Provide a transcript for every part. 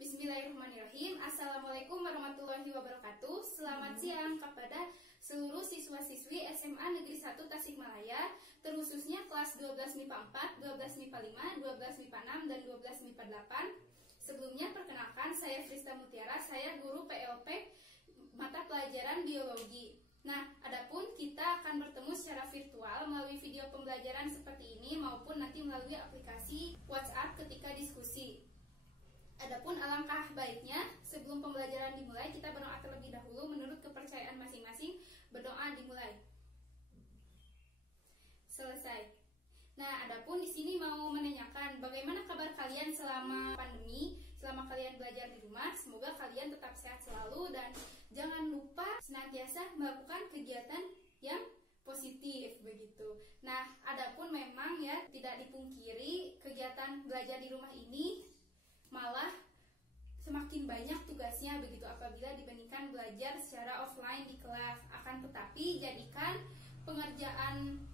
Bismillahirrahmanirrahim. Assalamualaikum warahmatullahi wabarakatuh. Selamat siang kepada seluruh siswa-siswi SMA Negeri 1 Tasikmalaya, terkhususnya kelas 12 MIPA 4, 12 MIPA 5, 12 MIPA 6, dan 12 MIPA 8. Sebelumnya perkenalkan, saya Frista Mutiara, saya guru PLP mata pelajaran biologi. Nah, adapun kita akan bertemu secara virtual melalui video pembelajaran seperti ini maupun nanti melalui aplikasi WhatsApp ketika diskusi. Adapun alangkah baiknya sebelum pembelajaran dimulai kita berdoa terlebih dahulu menurut kepercayaan masing-masing. Berdoa dimulai. Selesai. Nah, adapun di sini mau menanyakan bagaimana kabar kalian selama pandemi, selama kalian belajar di rumah. Semoga kalian tetap sehat selalu dan jangan lupa senantiasa melakukan kegiatan yang positif begitu. Nah, adapun memang ya tidak dipungkiri kegiatan belajar di rumah ini malah semakin banyak tugasnya begitu apabila dibandingkan belajar secara offline di kelas. Akan tetapi jadikan pengerjaan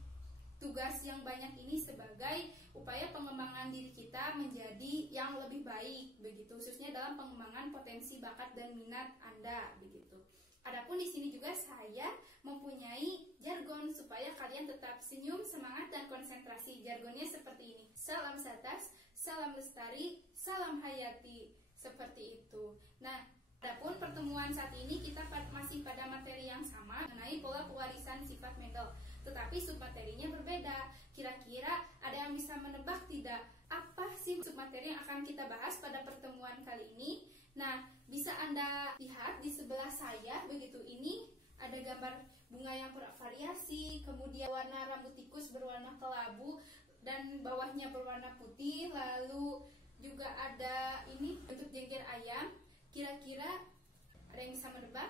tugas yang banyak ini sebagai upaya pengembangan diri kita menjadi yang lebih baik begitu, khususnya dalam pengembangan potensi bakat dan minat Anda begitu. Adapun di sini juga saya mempunyai jargon supaya kalian tetap senyum, semangat, dan konsentrasi. Jargonnya seperti ini: salam satas, salam lestari, salam hayati. Seperti itu. Nah, adapun pertemuan saat ini kita masih pada materi yang sama mengenai pola pewarisan sifat Mendel, tetapi submaterinya berbeda. Kira-kira ada yang bisa menebak tidak? Apa sih submateri yang akan kita bahas pada pertemuan kali ini? Nah, bisa Anda lihat di sebelah saya begitu. Ini ada gambar bunga yang bervariasi, kemudian warna rambut tikus berwarna kelabu dan bawahnya berwarna putih, lalu juga ada ini bentuk jengger ayam. Kira-kira ada yang bisa menebak?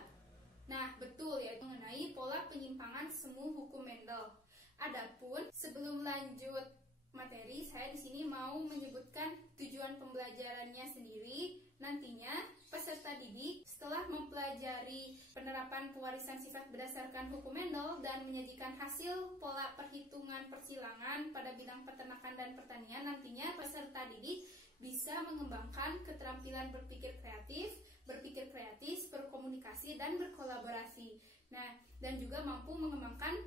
Nah, betul ya, mengenai pola penyimpangan semu hukum Mendel. Adapun sebelum lanjut materi, saya di sini mau menyebutkan tujuan pembelajarannya sendiri. Nantinya peserta didik setelah mempelajari penerapan pewarisan sifat berdasarkan hukum Mendel dan menyajikan hasil pola perhitungan persilangan pada bidang peternakan dan pertanian, nantinya peserta didik bisa mengembangkan keterampilan berpikir kreatif, berkomunikasi, dan berkolaborasi. Nah, dan juga mampu mengembangkan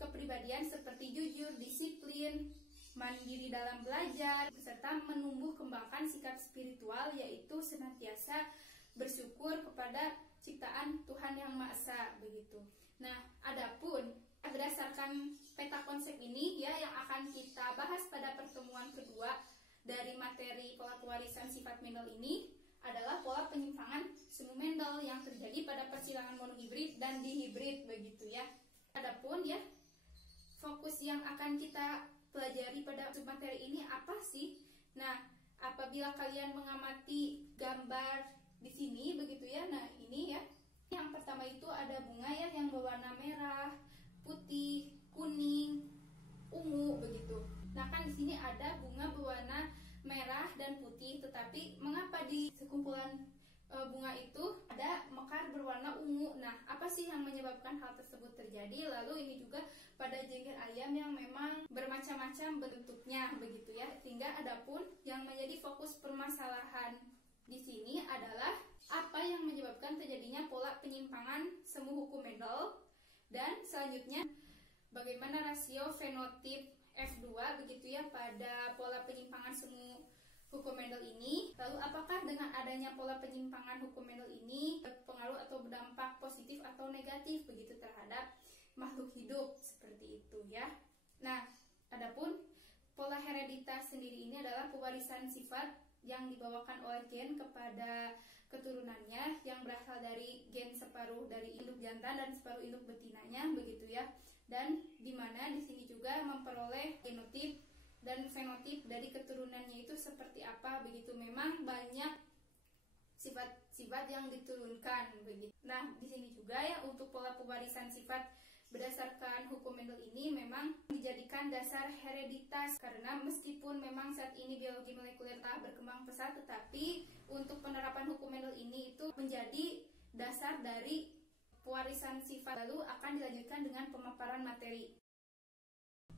kepribadian seperti jujur, disiplin, mandiri dalam belajar, serta menumbuh kembangkan sikap spiritual, yaitu senantiasa bersyukur kepada ciptaan Tuhan Yang Maha Esa begitu. Nah, adapun berdasarkan peta konsep ini ya yang akan kita bahas pada pertemuan kedua dari materi pola pewarisan sifat Mendel ini adalah pola penyimpangan semu Mendel yang terjadi pada persilangan monohibrid dan dihibrid begitu ya. Adapun ya fokus yang akan kita pelajari pada materi ini apa sih? Nah, apabila kalian mengamati gambar di sini begitu ya. Nah, ini ya. Yang pertama itu ada bunga ya yang berwarna merah, putih, kuning, ungu begitu. Nah, kan di sini ada bunga berwarna merah dan putih, tetapi mengapa di sekumpulan bunga itu ada mekar berwarna ungu? Nah, apa sih yang menyebabkan hal tersebut terjadi? Lalu ini juga pada jengger ayam yang memang bermacam-macam bentuknya begitu ya. Sehingga adapun yang menjadi fokus permasalahan di sini adalah apa yang menyebabkan terjadinya pola penyimpangan semu hukum Mendel, dan selanjutnya bagaimana rasio fenotip F2 begitu ya pada pola penyimpangan semu hukum Mendel ini. Lalu apakah dengan adanya pola penyimpangan hukum Mendel ini berpengaruh atau berdampak positif atau negatif begitu terhadap makhluk hidup seperti itu ya. Nah, adapun pola hereditas sendiri ini adalah pewarisan sifat yang dibawakan oleh gen kepada keturunannya yang berasal dari gen separuh dari induk jantan dan separuh induk betinanya begitu ya. Dan dimana di sini juga memperoleh genotip dan fenotip dari keturunannya itu seperti apa begitu. Memang banyak sifat-sifat yang diturunkan begitu. Nah, di sini juga ya untuk pola pewarisan sifat berdasarkan hukum Mendel ini memang dijadikan dasar hereditas, karena meskipun memang saat ini biologi molekuler telah berkembang pesat, tetapi untuk penerapan hukum Mendel ini itu menjadi dasar dari pewarisan sifat. Lalu akan dilanjutkan dengan pemaparan materi.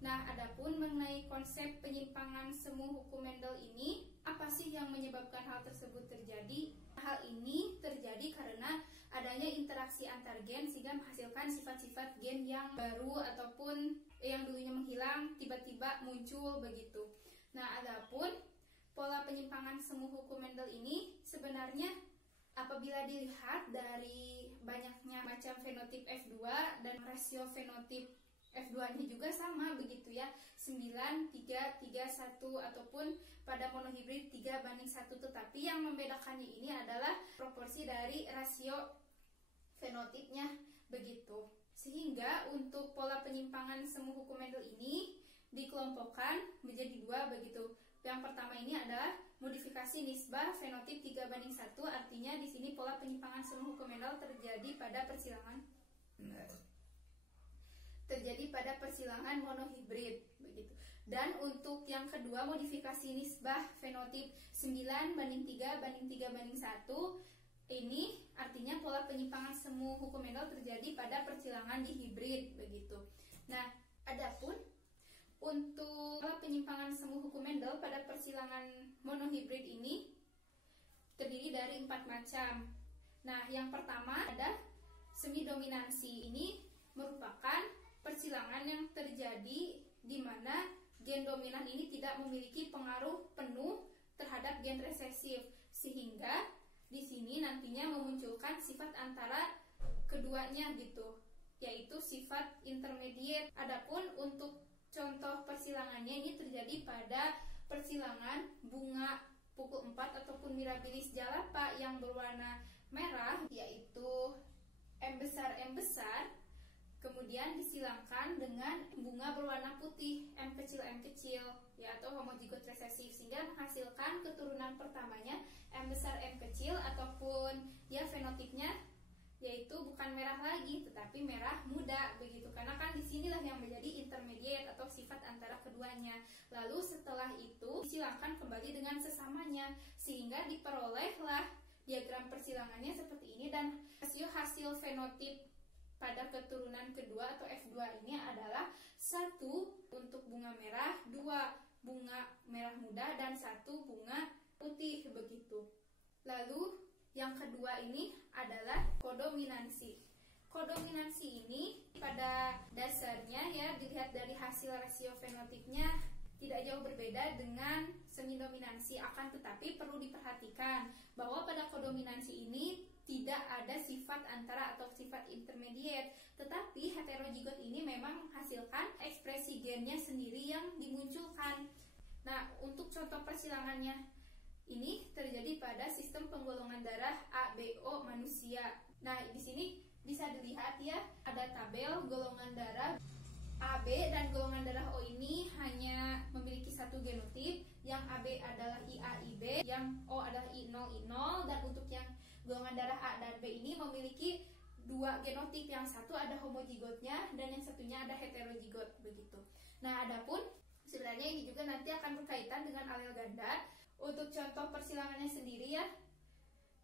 Nah, adapun mengenai konsep penyimpangan semu hukum Mendel ini, apa sih yang yang menyebabkan hal tersebut terjadi? Hal ini terjadi karena adanya interaksi antar gen sehingga menghasilkan sifat-sifat gen yang baru ataupun yang dulunya menghilang tiba-tiba muncul begitu. Nah, adapun pola penyimpangan semu hukum Mendel ini sebenarnya apabila dilihat dari banyaknya macam fenotip F2 dan rasio fenotip F2-nya juga sama begitu ya, 9, 3, 3, 1 ataupun pada monohibrid 3:1, tetapi yang membedakannya ini adalah proporsi dari rasio fenotipnya begitu. Sehingga untuk pola penyimpangan semu hukum Mendel ini dikelompokkan menjadi dua begitu. Yang pertama ini adalah modifikasi nisbah fenotip 3:1, artinya di sini pola penyimpangan semu hukum Mendel terjadi pada persilangan monohibrid begitu. Dan untuk yang kedua modifikasi nisbah fenotip 9:3:3:1 ini artinya pola penyimpangan semu hukum Mendel terjadi pada persilangan dihibrid begitu. Nah, adapun untuk pola penyimpangan semu hukum Mendel pada persilangan monohibrid ini terdiri dari 4 macam. Nah, yang pertama ada semi dominansi. Ini merupakan persilangan yang terjadi di mana gen dominan ini tidak memiliki pengaruh penuh terhadap gen resesif, sehingga di sini nantinya memunculkan sifat antara keduanya gitu, yaitu sifat intermediate. Adapun untuk contoh persilangannya ini terjadi pada persilangan bunga pukul 4 ataupun Mirabilis jalapa yang berwarna merah, yaitu M besar, kemudian disilangkan dengan bunga berwarna putih M kecil ya, atau homozigot resesif, sehingga menghasilkan keturunan pertamanya M besar M kecil ataupun ya fenotipnya yaitu bukan merah lagi tetapi merah muda begitu, karena kan disinilah yang menjadi intermediate atau sifat antara keduanya. Lalu setelah itu disilangkan kembali dengan sesamanya sehingga diperolehlah diagram persilangannya seperti ini, dan hasil fenotip pada keturunan kedua atau F2 ini adalah 1 untuk bunga merah, 2 bunga merah muda, dan 1 bunga putih begitu. Lalu yang kedua ini adalah kodominansi. Kodominansi ini pada dasarnya ya dilihat dari hasil rasio fenotipnya tidak jauh berbeda dengan semidominansi, akan tetapi perlu diperhatikan bahwa pada kodominansi ini tidak ada sifat antara atau sifat intermediate, tetapi heterozigot ini memang menghasilkan ekspresi gennya sendiri yang dimunculkan. Nah, untuk contoh persilangannya ini terjadi pada sistem penggolongan darah ABO manusia. Nah, di sini bisa dilihat ya, ada tabel golongan darah AB dan golongan darah O ini hanya memiliki satu genotip, yang AB adalah IAIB, yang O adalah I0I0, dan untuk yang golongan darah A dan B ini memiliki dua genotip, yang satu ada homozigotnya dan yang satunya ada heterozigot begitu. Nah, adapun sebenarnya ini juga nanti akan berkaitan dengan alel ganda. Untuk contoh persilangannya sendiri ya,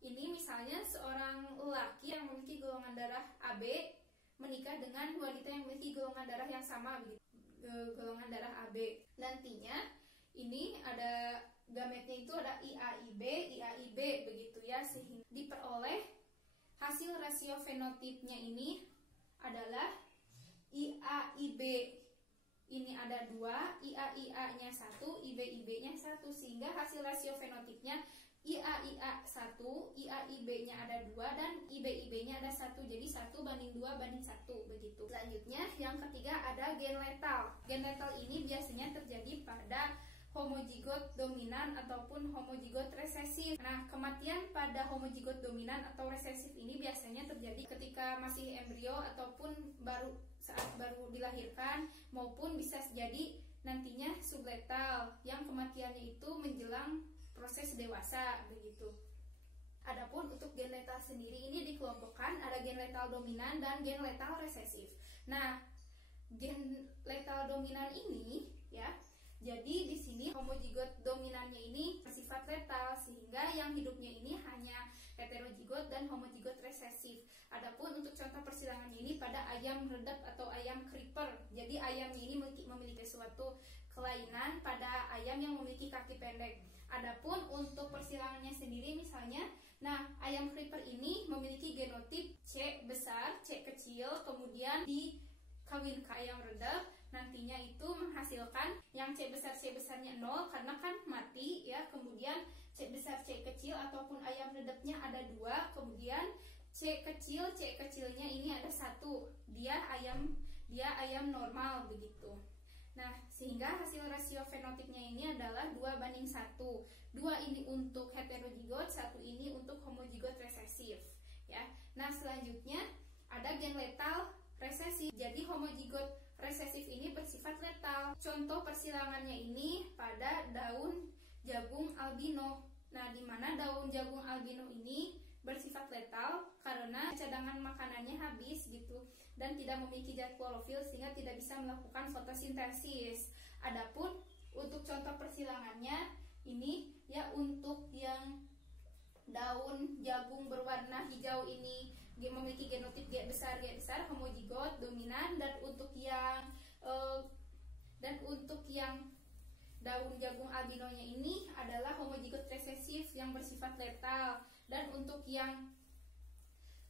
ini misalnya seorang lelaki yang memiliki golongan darah AB menikah dengan wanita yang memiliki golongan darah yang sama begitu, golongan darah AB. Nantinya ini ada gametnya itu ada IAIB begitu ya, sehingga diperoleh hasil rasio fenotipnya ini adalah IAIB. Ini ada 2, IAIA-nya 1, IBIB-nya 1, sehingga hasil rasio fenotipnya IAIA 1, IAIB-nya ada 2, dan IBIB-nya ada 1. Jadi 1:2:1 begitu. Selanjutnya yang ketiga ada gen letal. Gen letal ini biasanya terjadi pada homozigot dominan ataupun homozigot resesif. Nah, kematian pada homozigot dominan atau resesif ini biasanya terjadi ketika masih embrio ataupun saat baru dilahirkan, maupun bisa jadi nantinya subletal yang kematiannya itu menjelang proses dewasa begitu. Adapun untuk gen letal sendiri ini dikelompokkan ada gen letal dominan dan gen letal resesif. Nah, gen letal dominan ini ya, jadi di sini homozigot dominannya ini bersifat letal, sehingga yang hidupnya ini hanya heterozigot dan homozigot resesif. Adapun untuk contoh persilangannya ini pada ayam redap atau ayam creeper. Jadi ayamnya ini memiliki suatu kelainan pada ayam yang memiliki kaki pendek. Adapun untuk persilangannya sendiri misalnya, nah ayam creeper ini memiliki genotip C besar, C kecil, kemudian dikawin ke ayam redap, nantinya itu menghasilkan yang C besarnya 0 karena kan mati ya, kemudian C besar C kecil ataupun ayam redapnya ada 2, kemudian C kecilnya ini ada 1, dia ayam normal begitu. Nah, sehingga hasil rasio fenotipnya ini adalah 2:1. 2 ini untuk heterozigot, 1 ini untuk homozigot resesif, ya. Nah, selanjutnya ada gen letal resesif. Jadi homozigot resesif ini bersifat letal. Contoh persilangannya ini pada daun jagung albino. Nah, di mana daun jagung albino ini bersifat letal karena cadangan makanannya habis gitu dan tidak memiliki zat klorofil sehingga tidak bisa melakukan fotosintesis. Adapun untuk contoh persilangannya ini ya, untuk yang daun jagung berwarna hijau ini memiliki genotip G besar homozigot dominan, dan untuk yang daun jagung albinonya ini adalah homozigot resesif yang bersifat letal, dan untuk yang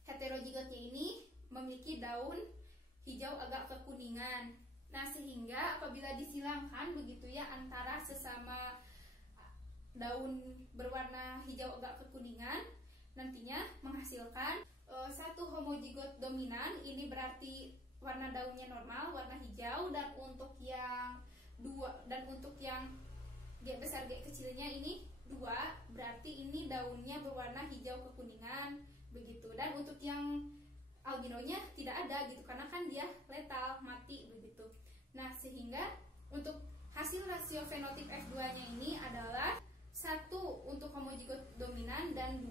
heterozigotnya ini memiliki daun hijau agak kekuningan. Nah, sehingga apabila disilangkan begitu ya antara sesama daun berwarna hijau agak kekuningan, nantinya menghasilkan satu homozigot dominan, ini berarti warna daunnya normal, warna hijau, dan untuk yang G besar G kecilnya ini 2, berarti ini daunnya berwarna hijau kekuningan begitu. Dan untuk yang albinonya tidak ada gitu karena kan dia letal, mati begitu. Nah, sehingga untuk hasil rasio fenotip F2-nya ini adalah 1 untuk homozigot dominan dan 2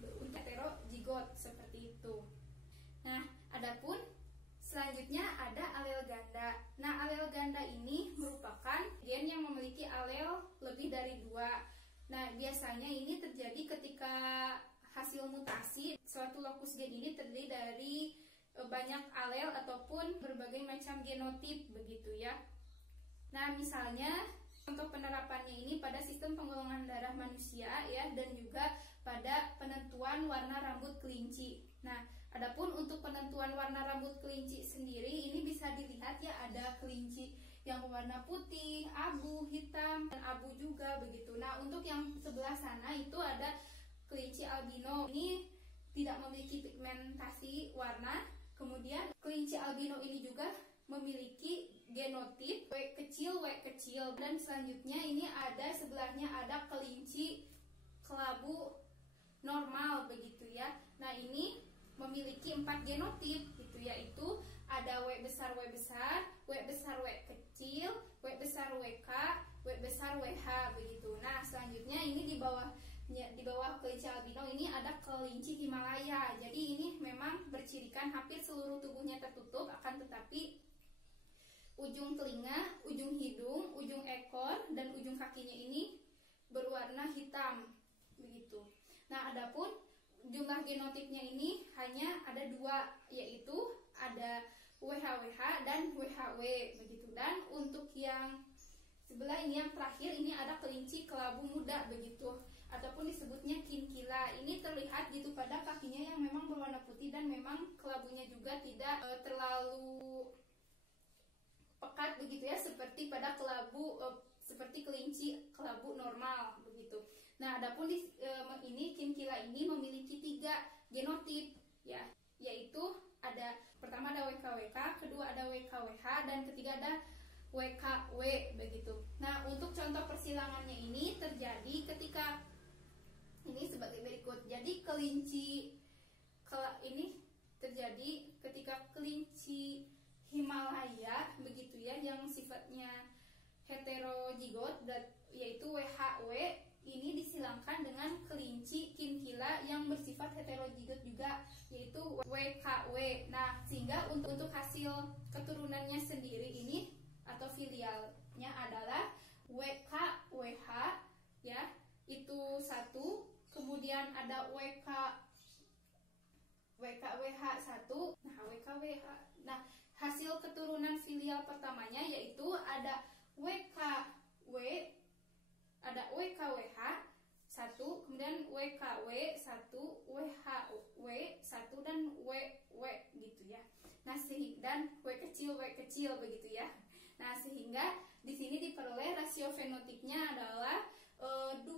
untuk heterozigot seperti itu. Nah, adapun selanjutnya ada alel ganda. Nah, alel ganda ini merupakan gen yang memiliki alel lebih dari 2. Nah, biasanya ini terjadi ketika hasil mutasi. Suatu lokus gen ini terdiri dari banyak alel ataupun berbagai macam genotip begitu ya. Nah, misalnya contoh penerapannya ini pada sistem penggolongan darah manusia ya, dan juga pada penentuan warna rambut kelinci. Nah, adapun untuk penentuan warna rambut kelinci sendiri ini bisa dilihat ya, ada kelinci yang berwarna putih, abu, hitam, dan abu juga begitu. Nah, untuk yang sebelah sana itu ada kelinci albino, ini tidak memiliki pigmentasi warna. Kemudian kelinci albino ini juga memiliki genotip W kecil, dan selanjutnya ini ada sebelahnya ada kelinci kelabu normal begitu ya. Nah, ini memiliki 4 genotip gitu, yaitu ada W besar W besar W kecil, W besar WK, W besar WH begitu. Nah, selanjutnya ini di bawah kelinci albino ini ada kelinci Himalaya. Jadi ini memang bercirikan hampir seluruh tubuhnya tertutup, akan tetapi ujung telinga, ujung hidung, ujung ekor, dan ujung kakinya ini berwarna hitam begitu. Nah, adapun jumlah genotipnya ini hanya ada 2, yaitu ada WHWH dan WHW begitu. Dan untuk yang sebelah ini yang terakhir ini ada kelinci kelabu muda begitu, ataupun disebutnya kinkila. Ini terlihat gitu pada kakinya yang memang berwarna putih dan memang kelabunya juga tidak terlalu pekat begitu ya, seperti pada seperti kelinci kelabu normal begitu. Nah, adapun ini kinkila ini memiliki 3 genotip ya, yaitu ada pertama ada WKWK, kedua ada WKWH, dan ketiga ada WKW begitu. Nah, untuk contoh persilangannya ini terjadi ketika ini sebagai berikut. Jadi ini terjadi ketika kelinci Himalaya begitu ya, yang sifatnya heterozigot yaitu WHW ini disilangkan dengan kelinci kinkila yang bersifat heterozigot juga, yaitu WKW. Nah, sehingga untuk hasil keturunannya sendiri ini atau filialnya adalah WKWH ya, itu 1, kemudian ada WKWH1, nah WKWH. Nah, hasil keturunan filial pertamanya yaitu ada WKW, ada WKWH 1, kemudian WKW 1, WHW 1 dan WW gitu ya. Nah, dan W kecil begitu ya. Nah, sehingga di sini diperoleh rasio fenotipnya adalah 2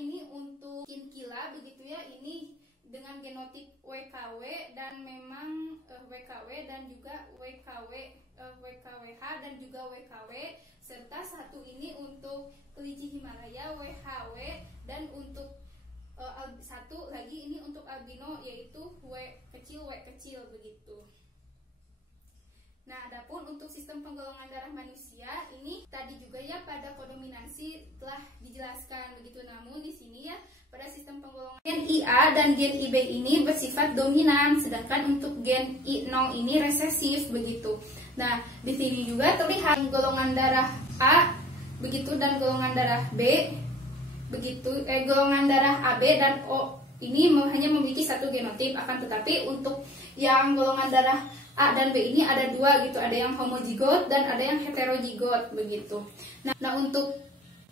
ini untuk kinkila begitu ya. Ini dengan genotip WKW dan memang WKW dan juga WKWH dan juga WKW, serta 1 ini untuk kelinci Himalaya WHW, dan untuk 1 lagi ini untuk albino yaitu W kecil begitu. Nah, adapun untuk sistem penggolongan darah manusia ini tadi juga ya pada kodominansi telah dijelaskan begitu. Namun di sini ya pada sistem penggolongan gen IA dan gen IB ini bersifat dominan, sedangkan untuk gen I0 ini resesif begitu. Nah, di sini juga terlihat golongan darah A begitu dan golongan darah B begitu, golongan darah AB dan O ini hanya memiliki 1 genotip, akan tetapi untuk yang golongan darah A dan B ini ada 2 gitu, ada yang homozigot dan ada yang heterozigot begitu. Nah, untuk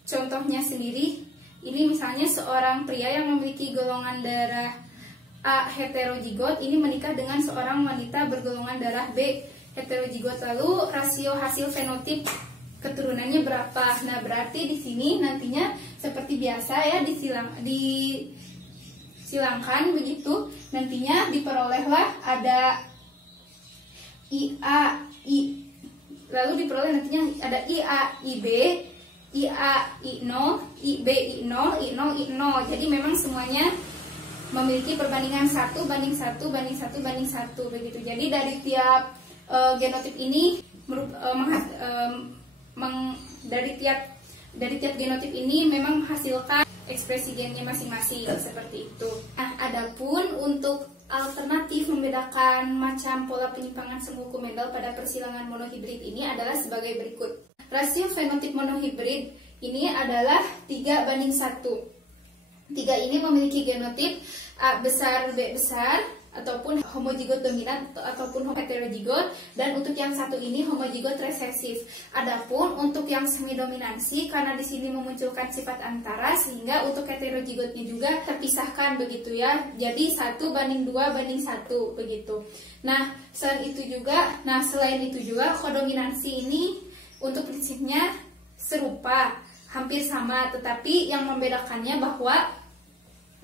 contohnya sendiri, ini misalnya seorang pria yang memiliki golongan darah A heterozigot ini menikah dengan seorang wanita bergolongan darah B heterozigot, lalu rasio hasil fenotip keturunannya berapa? Nah, berarti di sini nantinya seperti biasa ya disilangkan begitu, nantinya diperolehlah ada IA, lalu diperoleh nantinya ada IA, IB, IA, I0, IB, I0, I0, I0. Jadi memang semuanya memiliki perbandingan 1 banding 1 banding 1 banding 1 begitu. Jadi dari tiap genotip ini dari tiap genotip ini memang menghasilkan ekspresi gennya masing-masing seperti itu. Nah, adapun untuk alternatif membedakan macam pola penyimpangan semu hukum Mendel pada persilangan monohibrid ini adalah sebagai berikut. Rasio fenotip monohibrid ini adalah 3 banding 1. 3 ini memiliki genotip A besar, B besar, ataupun homozigot dominan ataupun heterozigot, dan untuk yang 1 ini homozigot resesif. Adapun untuk yang semi dominansi, karena di sini memunculkan sifat antara, sehingga untuk heterozigotnya juga terpisahkan begitu ya. Jadi 1 banding 2 banding 1 begitu. Nah, selain itu juga kodominansi ini untuk prinsipnya serupa, hampir sama, tetapi yang membedakannya bahwa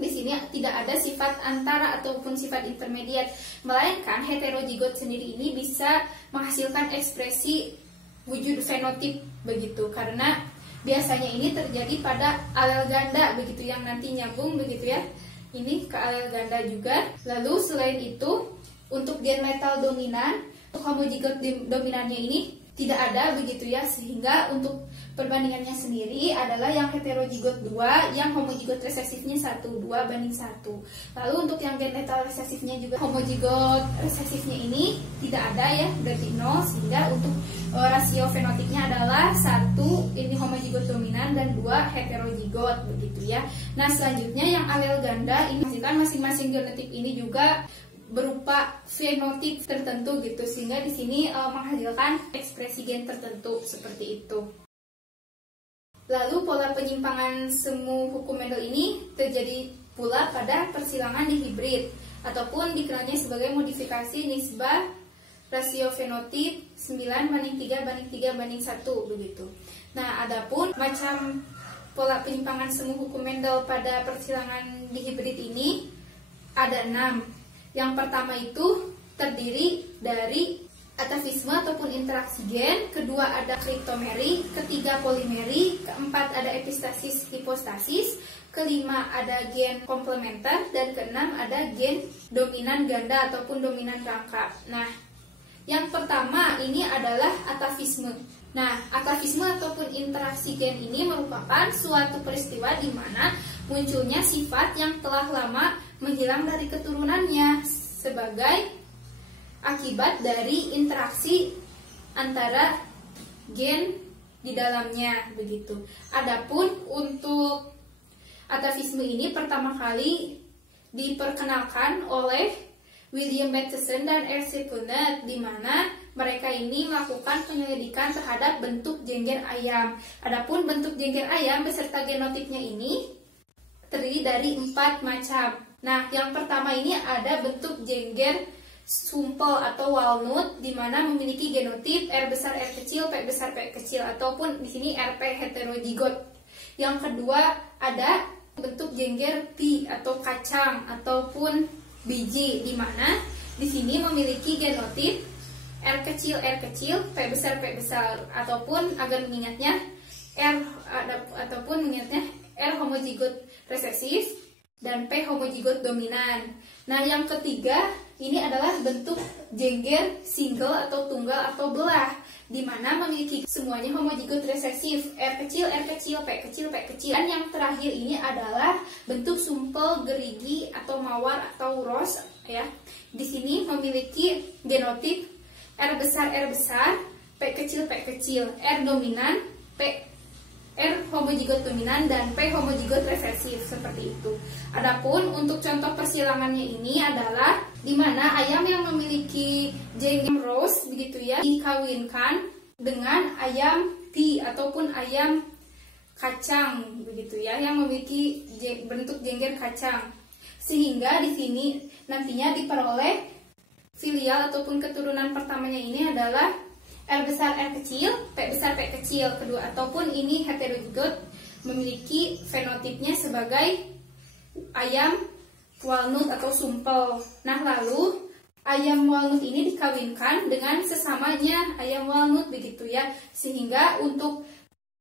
di sini tidak ada sifat antara ataupun sifat intermediat, melainkan heterozigot sendiri ini bisa menghasilkan ekspresi wujud fenotip begitu, karena biasanya ini terjadi pada alel ganda begitu yang nanti nyambung begitu ya, ini ke alel ganda juga. Lalu selain itu untuk gen letal dominan, untuk homozigot dominannya ini tidak ada begitu ya, sehingga untuk perbandingannya sendiri adalah yang heterozigot 2, yang homozigot resesifnya 1, 2 banding 1. Lalu untuk yang gen letal resesifnya juga homozigot resesifnya ini tidak ada ya, berarti 0, sehingga untuk rasio fenotipnya adalah 1 ini homozigot dominan dan 2 heterozigot begitu ya. Nah, selanjutnya yang alel ganda ini menghasilkan masing-masing genotip ini juga berupa fenotip tertentu gitu, sehingga di sini menghasilkan ekspresi gen tertentu seperti itu. Lalu pola penyimpangan semu hukum Mendel ini terjadi pula pada persilangan dihibrid ataupun dikenalnya sebagai modifikasi nisbah rasio fenotip 9 banding 3 banding 3 banding 1 begitu. Nah, adapun macam pola penyimpangan semu hukum Mendel pada persilangan dihibrid ini ada 6. Yang pertama itu terdiri dari atafisme ataupun interaksi gen, kedua ada kriptomeri, ketiga polimeri, keempat ada epistasis hipostasis, kelima ada gen komplementer, dan keenam ada gen dominan ganda ataupun dominan rangkap. Nah, yang pertama ini adalah atafisme. Nah, atafisme ataupun interaksi gen ini merupakan suatu peristiwa di mana munculnya sifat yang telah lama menghilang dari keturunannya sebagai akibat dari interaksi antara gen di dalamnya begitu. Adapun untuk atafisme ini pertama kali diperkenalkan oleh William Matheson dan R.C. Punnett, di mana mereka ini melakukan penyelidikan terhadap bentuk jengger ayam. Adapun bentuk jengger ayam beserta genotipnya ini terdiri dari 4 macam. Nah, yang pertama ini ada bentuk jengger sumpel atau walnut, di mana memiliki genotip R besar R kecil P besar P kecil, ataupun di sini RP heterozigot. Yang kedua ada bentuk jengger pea atau kacang ataupun biji, di mana di sini memiliki genotip R kecil P besar P besar, ataupun agar mengingatnya R homozigot resesif dan P homozigot dominan. Nah, yang ketiga ini adalah bentuk jengger single atau tunggal atau belah, di mana memiliki semuanya homozigot resesif R kecil P kecil. Dan yang terakhir ini adalah bentuk sumpel gerigi atau mawar atau rose ya. Di sini memiliki genotip R besar P kecil R dominan R homozigot dominan dan P homozigot resesif, seperti itu. Adapun untuk contoh persilangannya ini adalah di mana ayam yang memiliki jengger rose begitu ya dikawinkan dengan ayam pea ataupun ayam kacang begitu ya yang memiliki bentuk jengger kacang, sehingga di sini nantinya diperoleh filial ataupun keturunan pertamanya ini adalah R besar R kecil, P besar P kecil kedua, ataupun ini heterozigot memiliki fenotipnya sebagai ayam walnut atau sumpel. Nah, lalu ayam walnut ini dikawinkan dengan sesamanya ayam walnut begitu ya, sehingga untuk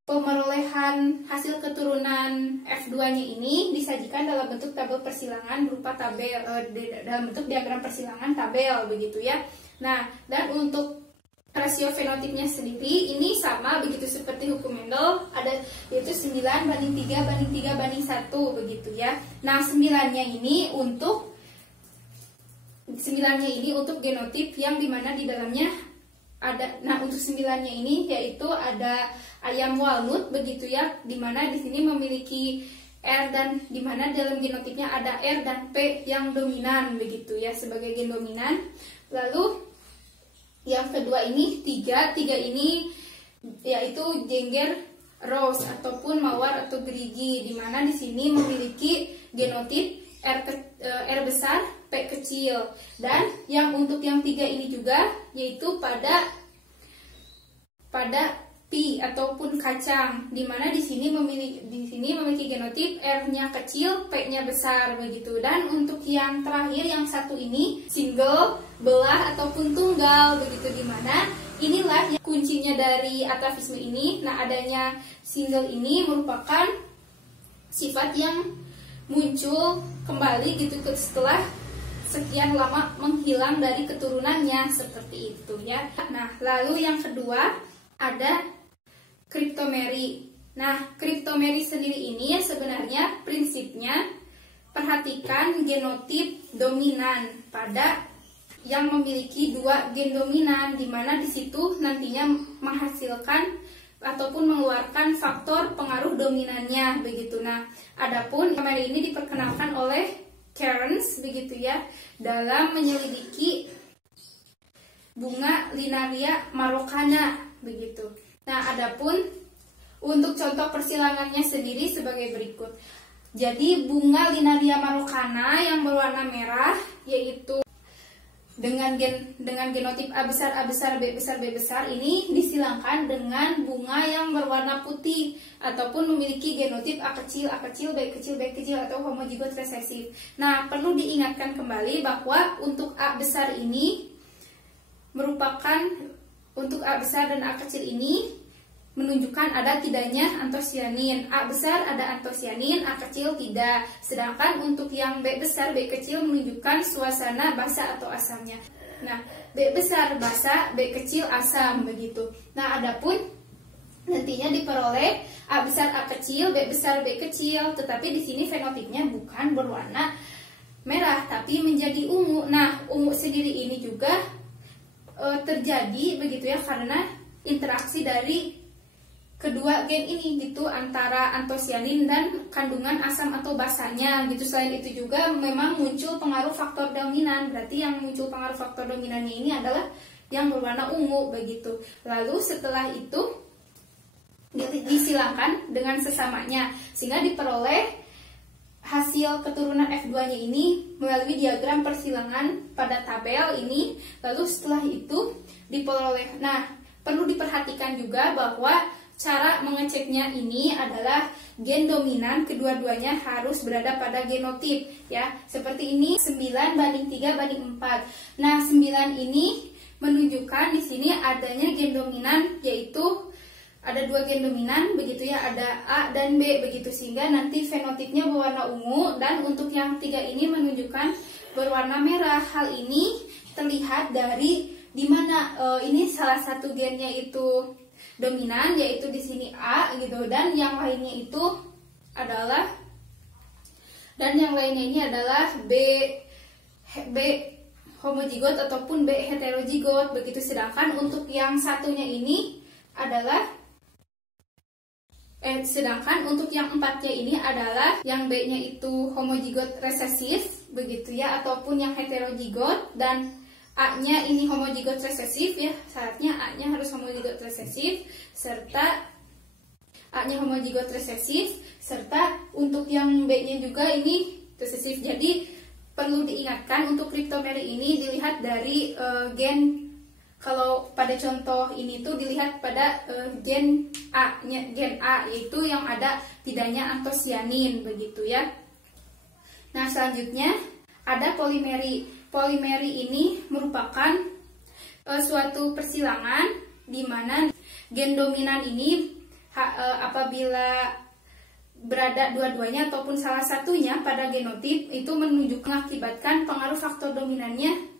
pemerolehan hasil keturunan F2-nya ini disajikan dalam bentuk tabel persilangan berupa tabel dalam bentuk diagram persilangan tabel begitu ya. Nah, dan untuk rasio fenotipnya sendiri ini sama begitu seperti hukum Mendel, ada yaitu 9:3:3:1 begitu ya. Nah, 9-nya ini untuk genotip yang dimana di dalamnya ada. Nah, untuk 9-nya ini yaitu ada ayam walnut begitu ya, dimana di sini memiliki R dan dimana dalam genotipnya ada R dan P yang dominan begitu ya sebagai gen dominan. Lalu yang kedua ini 3 ini yaitu jengger rose ataupun mawar atau gerigi, di mana di sini memiliki genotip R besar P kecil. Dan yang untuk yang 3 ini juga yaitu pada pea ataupun kacang, di mana di sini memiliki genotip R-nya kecil, P-nya besar begitu. Dan untuk yang terakhir yang satu ini single, belah ataupun tunggal begitu, di mana inilah yang kuncinya dari atavisme ini. Nah, adanya single ini merupakan sifat yang muncul kembali gitu setelah sekian lama menghilang dari keturunannya, seperti itu ya. Nah, lalu yang kedua ada kriptomeri. Nah, kriptomeri sendiri ini sebenarnya prinsipnya perhatikan genotip dominan pada yang memiliki 2 gen dominan, di mana di situ nantinya menghasilkan ataupun mengeluarkan faktor pengaruh dominannya begitu. Nah, adapun kriptomeri ini diperkenalkan oleh Cairns begitu ya dalam menyelidiki bunga Linaria marokana begitu. Nah, adapun untuk contoh persilangannya sendiri sebagai berikut. Jadi bunga Linaria marokana yang berwarna merah yaitu dengan genotip A besar B besar ini disilangkan dengan bunga yang berwarna putih ataupun memiliki genotip A kecil B kecil atau homozigot resesif. Nah, perlu diingatkan kembali bahwa untuk A besar ini merupakan untuk A besar dan A kecil ini menunjukkan ada tidaknya antosianin. A besar ada antosianin, A kecil tidak. Sedangkan untuk yang B besar, B kecil menunjukkan suasana basa atau asamnya. Nah, B besar basa, B kecil asam begitu. Nah, adapun nantinya diperoleh A besar A kecil, B besar B kecil, tetapi di sini fenotipnya bukan berwarna merah tapi menjadi ungu. Nah, ungu sendiri ini juga terjadi begitu ya karena interaksi dari kedua gen ini gitu antara antosianin dan kandungan asam atau basanya gitu. Selain itu juga memang muncul pengaruh faktor dominan. Berarti yang muncul pengaruh faktor dominannya ini adalah yang berwarna ungu begitu. Lalu setelah itu disilangkan dengan sesamanya sehingga diperoleh hasil keturunan F2-nya ini melalui diagram persilangan pada tabel ini. Lalu setelah itu diperoleh. Nah, perlu diperhatikan juga bahwa cara mengeceknya ini adalah gen dominan kedua-duanya harus berada pada genotip ya. Seperti ini 9:3:4. Nah, 9 ini menunjukkan di sini adanya gen dominan, yaitu ada 2 gen dominan begitu ya, ada A dan B begitu, sehingga nanti fenotipnya berwarna ungu. Dan untuk yang 3 ini menunjukkan berwarna merah. Hal ini terlihat dari dimana ini salah satu gennya itu dominan, yaitu di sini A gitu, dan yang lainnya ini adalah B homozigot ataupun B heterozigot begitu. Sedangkan untuk yang satunya ini adalah sedangkan untuk yang 4-nya ini adalah yang B-nya itu homozigot resesif begitu ya, ataupun yang heterozigot, dan A-nya ini homozigot resesif ya. Syaratnya A-nya harus homozigot resesif serta A-nya homozigot resesif, serta untuk yang B-nya juga ini resesif. Jadi perlu diingatkan untuk kriptomeri ini dilihat dari gen. Kalau pada contoh ini tuh dilihat pada gen A, yaitu yang ada tidaknya antosianin begitu ya. Nah, selanjutnya ada polimeri. Polimeri ini merupakan suatu persilangan di mana gen dominan ini apabila berada dua-duanya ataupun salah satunya pada genotip itu mengakibatkan pengaruh faktor dominannya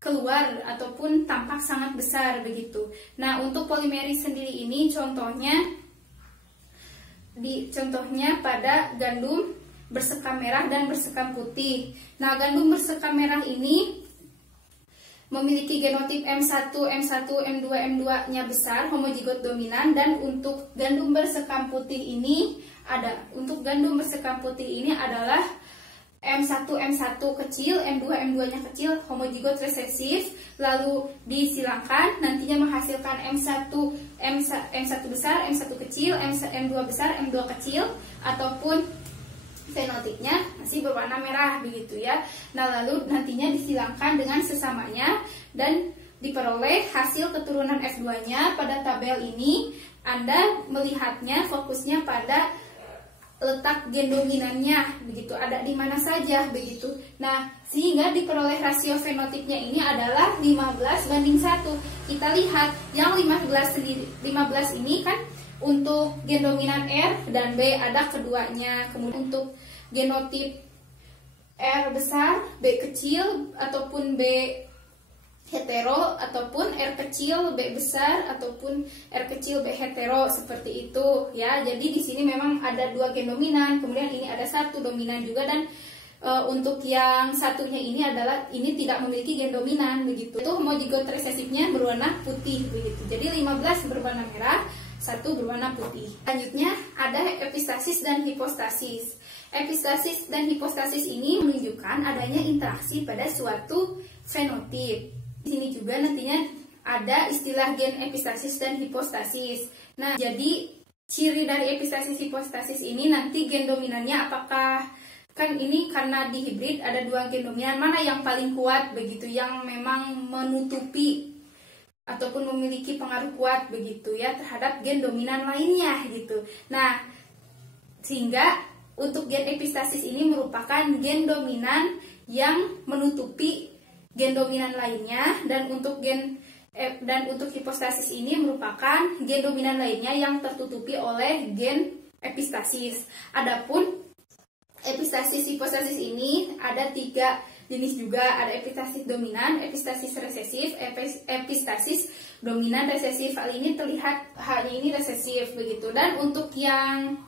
keluar ataupun tampak sangat besar begitu. Nah, untuk polimeri sendiri ini contohnya pada gandum bersekam merah dan bersekam putih. Nah, gandum bersekam merah ini memiliki genotip M1, M2, M2-nya besar, homozigot dominan, dan untuk gandum bersekam putih ini adalah M1 kecil, M2 M2-nya kecil, homozigot resesif, lalu disilangkan nantinya menghasilkan M1 besar, M1 kecil, M2 besar, M2 kecil, ataupun fenotipnya masih berwarna merah begitu ya. Nah, lalu nantinya disilangkan dengan sesamanya dan diperoleh hasil keturunan F2-nya. Pada tabel ini Anda melihatnya fokusnya pada letak gen dominannya begitu, ada di mana saja begitu. Nah, sehingga diperoleh rasio fenotipnya ini adalah 15:1. Kita lihat yang 15 ini kan untuk gen dominan R dan B ada keduanya. Kemudian untuk genotip R besar, B kecil ataupun B hetero, ataupun R kecil B besar ataupun R kecil B hetero, seperti itu ya. Jadi di sini memang ada 2 gen dominan, kemudian ini ada 1 dominan juga, dan untuk yang satunya ini tidak memiliki gen dominan begitu. Itu homozigot resesifnya berwarna putih begitu. Jadi 15 berwarna merah, 1 berwarna putih. Selanjutnya ada epistasis dan hipostasis. Epistasis dan hipostasis ini menunjukkan adanya interaksi pada suatu fenotip. Di sini juga nantinya ada istilah gen epistasis dan hipostasis. Nah, jadi ciri dari epistasis hipostasis ini nanti gen dominannya apakah, kan ini karena di hibrid ada 2 gen dominan, mana yang paling kuat begitu, yang memang menutupi ataupun memiliki pengaruh kuat begitu ya terhadap gen dominan lainnya gitu. Nah, sehingga untuk gen epistasis ini merupakan gen dominan yang menutupi gen dominan lainnya, dan untuk hipostasis ini merupakan gen dominan lainnya yang tertutupi oleh gen epistasis. Adapun epistasis hipostasis ini ada 3 jenis juga, ada epistasis dominan, epistasis resesif, epistasis dominan resesif. Hal ini terlihat H-nya ini resesif begitu. Dan untuk yang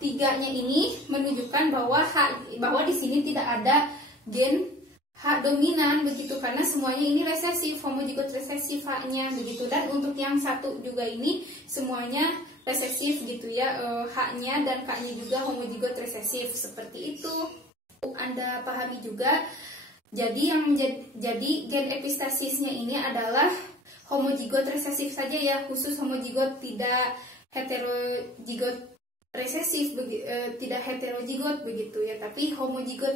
3-nya ini menunjukkan bahwa di sini tidak ada gen H dominan begitu, karena semuanya ini resesif, homozigot resesif H-nya begitu. Dan untuk yang 1 juga ini semuanya resesif gitu ya, H-nya dan K-nya juga homozigot resesif, seperti itu. Anda pahami juga Jadi gen epistasisnya ini adalah homozigot resesif saja ya, khusus homozigot, tidak heterozigot resesif, tidak heterozigot begitu ya, tapi homozigot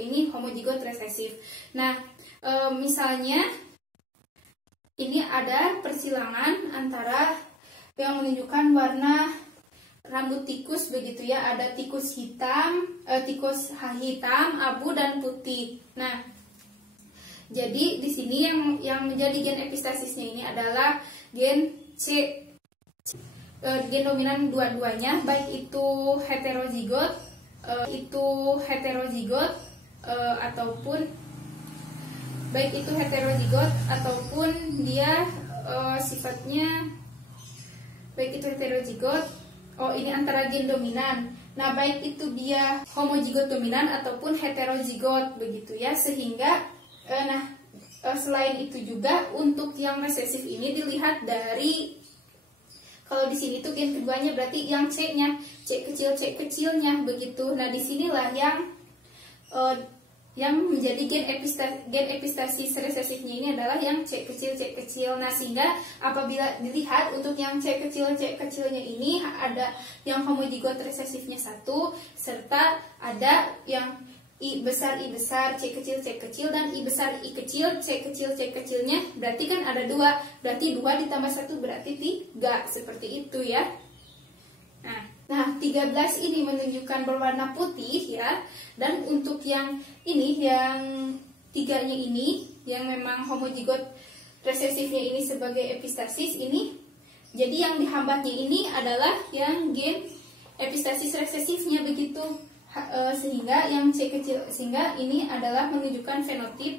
ini homozigot resesif. Nah, misalnya ini ada persilangan antara yang menunjukkan warna rambut tikus begitu ya, ada tikus hitam, tikus hitam, abu dan putih. Nah, jadi di sini yang menjadi gen epistasisnya ini adalah gen C, gen dominan dua-duanya, baik itu heterozigot, ataupun dia sifatnya baik itu heterozigot. Oh, ini antara gen dominan. Nah, baik itu dia homozigot dominan ataupun heterozigot begitu ya, sehingga selain itu juga untuk yang resesif ini dilihat dari, kalau di sini tuh gen keduanya berarti yang C-nya, C kecilnya begitu. Nah, disinilah yang menjadi gen epistasis resesifnya ini adalah yang C kecil. Nah, sehingga apabila dilihat untuk yang C kecilnya ini ada yang homozigot resesifnya 1, serta ada yang I besar, C kecil, dan I besar, I kecil, C kecilnya, berarti kan ada 2, berarti 2 ditambah 1 berarti 3, seperti itu ya. Nah, 13 ini menunjukkan berwarna putih ya, dan untuk yang ini, yang 3-nya ini, yang memang homozigot resesifnya ini sebagai epistasis ini, jadi yang dihambatnya ini adalah yang gen epistasis resesifnya begitu. Sehingga yang C kecil, sehingga ini adalah menunjukkan fenotip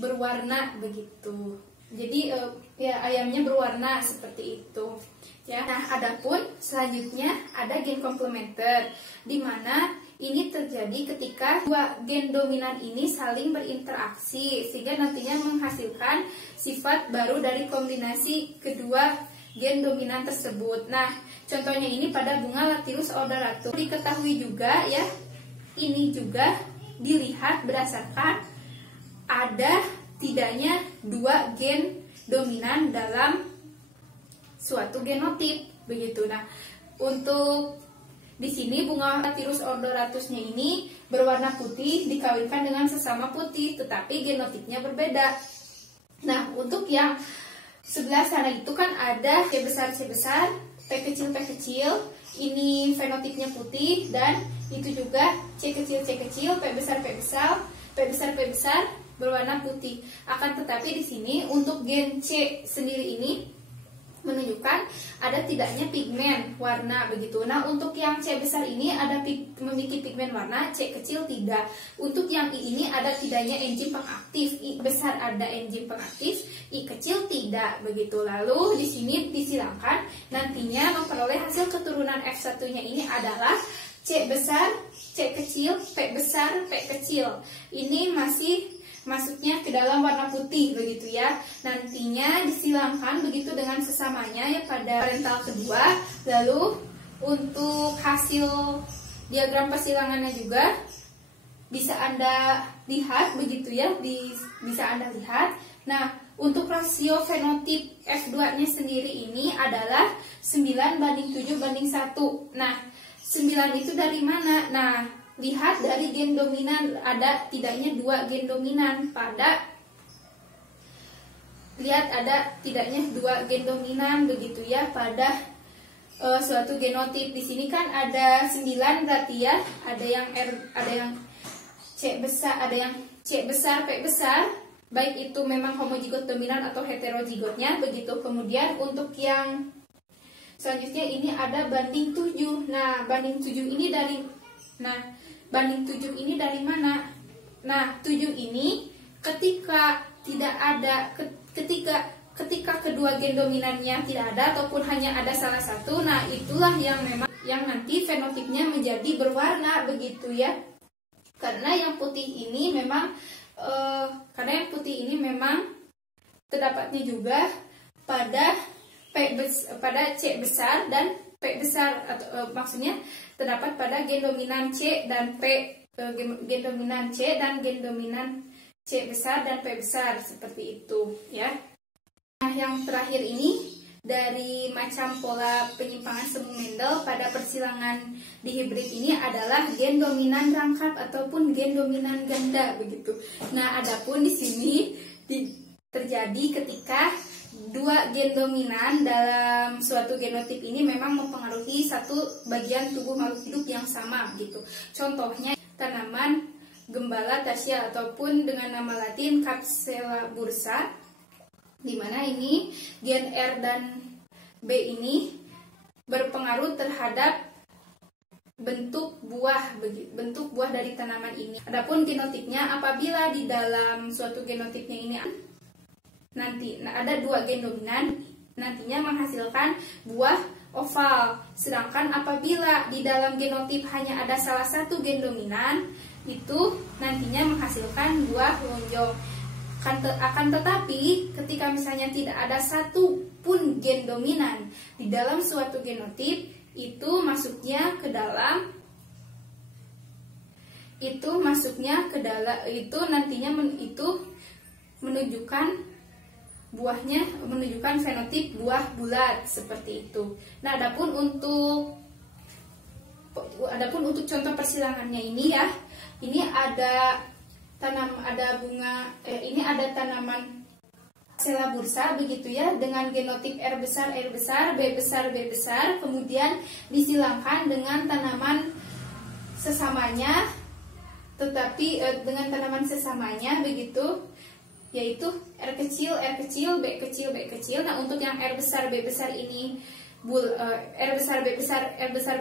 berwarna begitu. Jadi ya ayamnya berwarna seperti itu ya. Nah, adapun selanjutnya ada gen komplementer, di mana ini terjadi ketika dua gen dominan ini saling berinteraksi sehingga nantinya menghasilkan sifat baru dari kombinasi kedua gen dominan tersebut. Nah, contohnya ini pada bunga Latius odoratum. Diketahui juga ya, ini juga dilihat berdasarkan ada tidaknya 2 gen dominan dalam suatu genotip begitu. Nah, untuk di sini bunga Latius odoratusnya ini berwarna putih dikawinkan dengan sesama putih, tetapi genotipnya berbeda. Nah, untuk yang sebelah sana itu kan ada C besar, P kecil, ini fenotipnya putih, dan itu juga C kecil, P besar berwarna putih. Akan tetapi di sini untuk gen C sendiri ini menunjukkan ada tidaknya pigmen warna begitu. Nah, untuk yang C besar ini ada memiliki pigmen warna, C kecil tidak. Untuk yang I ini ada tidaknya enzim pengaktif, I besar ada enzim pengaktif, I kecil tidak begitu. Lalu di sini disilangkan nantinya memperoleh hasil keturunan F1-nya ini adalah C besar, C kecil, P besar, P kecil. Ini masuknya ke dalam warna putih begitu ya. Nantinya disilangkan begitu dengan sesamanya ya pada parental kedua. Lalu untuk hasil diagram persilangannya juga bisa Anda lihat begitu ya, bisa Anda lihat. Nah, untuk rasio fenotip F2-nya sendiri ini adalah 9:7:1. Nah, 9 itu dari mana? Nah, lihat dari gen dominan, ada tidaknya 2 gen dominan pada, lihat ada tidaknya 2 gen dominan begitu ya pada suatu genotip. Di sini kan ada 9 berarti ya, ada yang C besar, ada yang C besar, P besar, baik itu memang homozigot dominan atau heterozigotnya begitu. Kemudian untuk yang selanjutnya ini ada banding 7. Nah, banding 7 ini dari mana? Nah, 7 ini ketika tidak ada, ketika kedua gen dominannya tidak ada ataupun hanya ada salah satu, nah itulah yang memang yang nanti fenotipnya menjadi berwarna begitu ya. Karena yang putih ini memang terdapatnya juga pada C besar dan P besar, atau maksudnya terdapat pada gen dominan C dan P, gen dominan C dan gen dominan C besar dan P besar seperti itu ya. Nah, yang terakhir ini dari macam pola penyimpangan semu Mendel pada persilangan di hibrid ini adalah gen dominan rangkap ataupun gen dominan ganda begitu. Nah, adapun di sini terjadi ketika dua gen dominan dalam suatu genotip ini memang mempengaruhi satu bagian tubuh makhluk hidup yang sama gitu. Contohnya tanaman gembala tarsial ataupun dengan nama latin Capsella bursa, di mana ini gen R dan B ini berpengaruh terhadap bentuk buah dari tanaman ini. Adapun genotipnya, apabila di dalam suatu genotipnya ini nanti ada dua gen dominan, nantinya menghasilkan buah oval. Sedangkan apabila di dalam genotip hanya ada salah satu gen dominan, itu nantinya menghasilkan buah lonjong. Akan tetapi ketika misalnya tidak ada satu pun gen dominan di dalam suatu genotip, itu nantinya menunjukkan fenotip buah bulat seperti itu. Nah, adapun untuk contoh persilangannya ini ya, ini ada tanaman Capsella bursa begitu ya, dengan genotip R besar, B besar, B besar, kemudian disilangkan dengan tanaman sesamanya, tetapi dengan tanaman sesamanya begitu, yaitu R kecil, B kecil, B kecil. Nah, untuk yang R besar, B besar ini R besar, B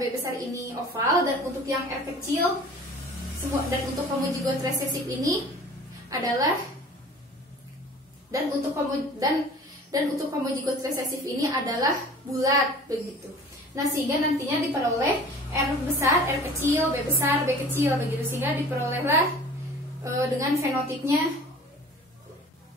besar ini oval, dan untuk yang R kecil dan untuk homozigot resesif ini adalah bulat begitu. Nah, sehingga nantinya diperoleh R besar, R kecil, B besar, B kecil begitu, sehingga diperolehlah dengan fenotipnya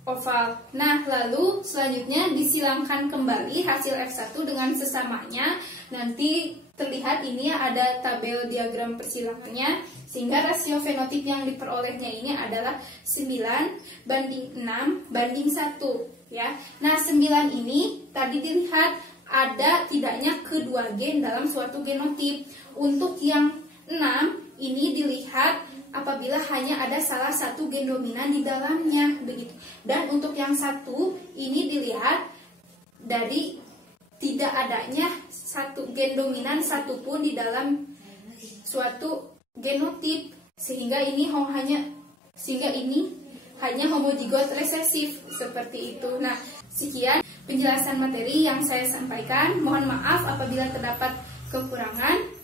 oval. Nah, lalu selanjutnya disilangkan kembali hasil F1 dengan sesamanya. Nanti terlihat ini ada tabel diagram persilangannya, sehingga rasio fenotip yang diperolehnya ini adalah 9:6:1 ya. Nah, 9 ini tadi dilihat ada tidaknya kedua gen dalam suatu genotip. Untuk yang 6 ini dilihat apabila hanya ada salah satu gen dominan di dalamnya begitu. Dan untuk yang 1 ini dilihat dari tidak adanya satu gen dominan satupun di dalam suatu genotip, sehingga ini hanya homozigot resesif seperti itu. Nah, sekian penjelasan materi yang saya sampaikan. Mohon maaf apabila terdapat kekurangan.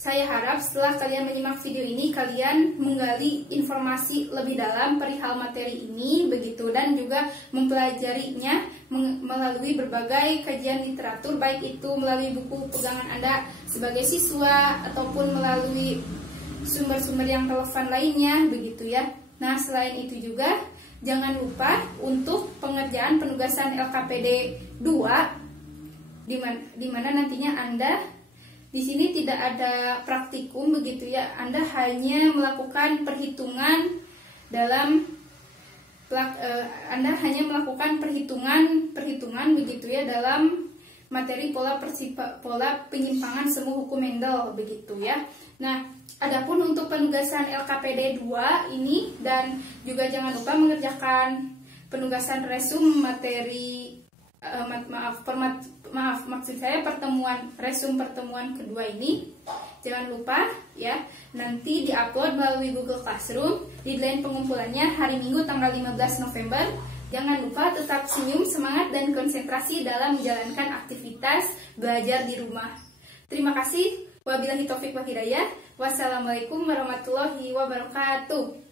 Saya harap setelah kalian menyimak video ini, kalian menggali informasi lebih dalam perihal materi ini begitu, dan juga mempelajarinya melalui berbagai kajian literatur, baik itu melalui buku pegangan Anda sebagai siswa ataupun melalui sumber-sumber yang relevan lainnya begitu ya. Nah, selain itu juga jangan lupa untuk pengerjaan penugasan LKPD 2 di mana nantinya Anda di sini tidak ada praktikum begitu ya. Anda hanya melakukan perhitungan begitu ya dalam materi pola penyimpangan semu hukum Mendel begitu ya. Nah, adapun untuk penugasan LKPD 2 ini, dan juga jangan lupa mengerjakan penugasan resum materi pertemuan kedua ini. Jangan lupa ya, nanti diupload melalui Google Classroom. Deadline pengumpulannya hari Minggu tanggal 15 November. Jangan lupa tetap senyum, semangat, dan konsentrasi dalam menjalankan aktivitas belajar di rumah. Terima kasih. Wabillahi taufiq wal hidayah. Wassalamualaikum warahmatullahi wabarakatuh.